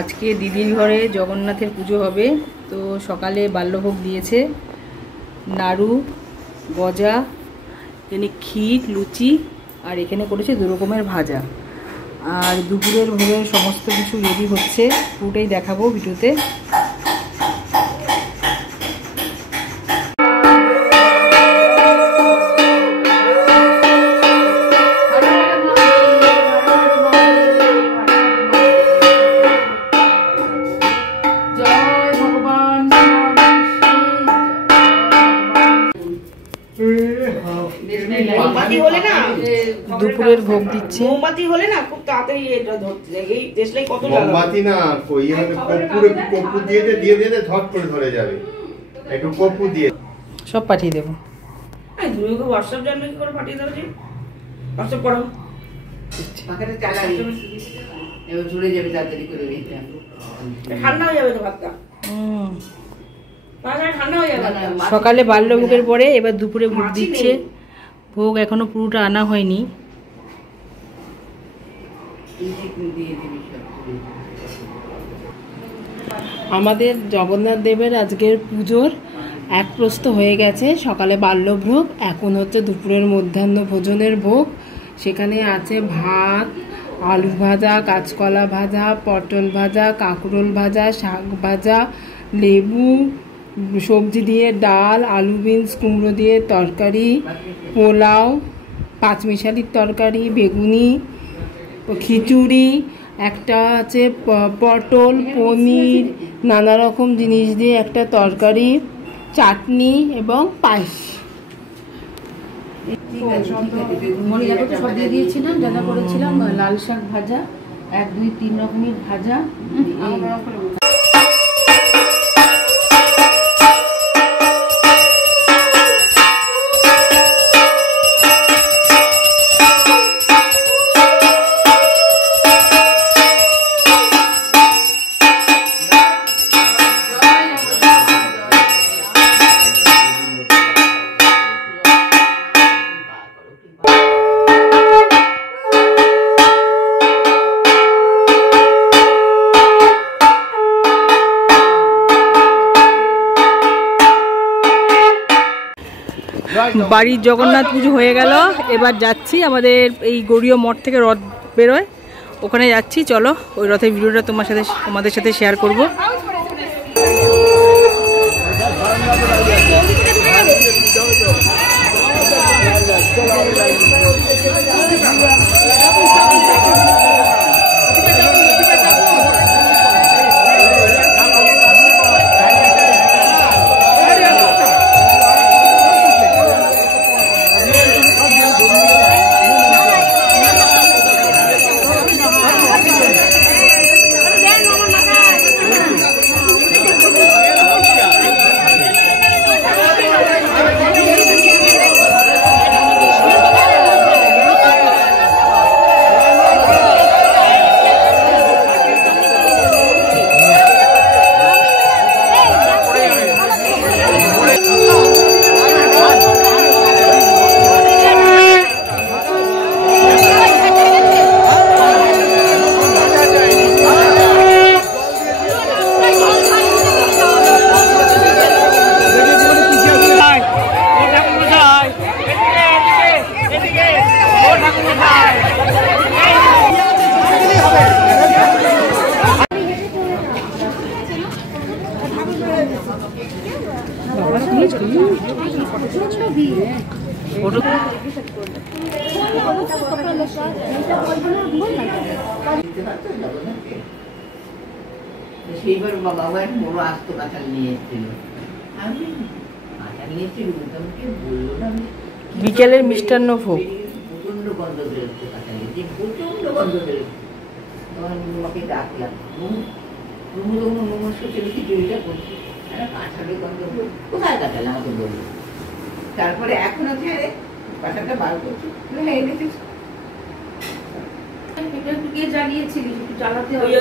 আজকে দিদির ঘরে জগন্নাথের পুজো হবে, তো সকালে বাল্যভোগ দিয়েছে, নাড়ু, গজা, এখানে ক্ষীর, লুচি, আর এখানে করেছে 2 রকমের ভাজা। আর দুপুরের ভোগের সমস্ত কিছু রেডি হচ্ছে, পুরোটাই দেখাবো ভিডিওতে। দুপুরের ভোগ দিচ্ছে। মোমবাতি হলে না খুব তাড়াতাড়ি এটা ধরতে এই দেশলাই কত লাগে। মোমবাতি না কই হবে, কর্পূর দিয়ে দিয়ে ঝট করে ধরে যাবে। একটু কর্পূর দিয়ে সব পাঠিয়ে দেব। এই দুইকে WhatsApp জানলে কি করে পাঠিয়ে দাও জি? WhatsApp করো। পাখাটা চালাবি। এবার ঝরে যাবে তাড়াতাড়ি করে দিতে। ঠান্ডা হয়ে যাবে তো ভাতটা। ঠান্ডা হয়ে যাবে। সকালে বাল্যভোগের পরে এবার দুপুরে ভোগ দিচ্ছে। ভোগ এখনো পুরোটা আনা হয়নি। আমাদের জগন্নাথ দেবের আজকের পুজোর এক প্রস্ত হয়ে গেছে। সকালে বাল্যভোগ, এখন হচ্ছে দুপুরের মধ্যাহ্ন ভোজনের ভোগ। সেখানে আছে ভাত, আলু ভাজা, কাঁচকলা ভাজা, পটল ভাজা, কাঁকরোল ভাজা, শাক ভাজা, লেবু, সবজি দিয়ে ডাল, আলু বিনস কুমড়ো দিয়ে তরকারি, পোলাও, পাঁচমিশালির তরকারি, বেগুনি, খিচুড়ি, একটা আছে পটল, পনির, নানা রকম জিনিস দিয়ে একটা তরকারি, চাটনি এবং পায়েস। সব দিয়ে দিয়েছিলাম, যা করেছিলাম। লাল শাক ভাজা, 1 2 3 রকমের ভাজা। বাড়ির জগন্নাথ পুজো হয়ে গেল, এবার যাচ্ছি আমাদের এই গৌরীয় মঠ থেকে রথ বেরোয়, ওখানে যাচ্ছি। চলো ওই রথের ভিডিওটা তোমাদের সাথে শেয়ার করব। সেইবার বাবা এক বড় আস্ত কাঁঠাল নিয়ে এসেছিল, আমি কাঁঠাল নিয়েছি বললো না, বিকেলের মিষ্টান্ন ভোগ। প্রচন্ড গন্ধ বেরোচ্ছে কাঁঠালের, যে প্রচন্ড গন্ধ বেরোচ্ছে। তখন মাকে ডাকলাম, নমস্কার ছেলে খিচুড়িটা করছি, কাঁঠালের গন্ধ, কোথায় কাঁঠাল আমাকে বললো। তারপরে এখনো খেয়ে কাঁঠালটা বার করছি, হ্যাঁ এনেছিস, জ্বালিয়েছিলিস, একটু জ্বালাতে হবে।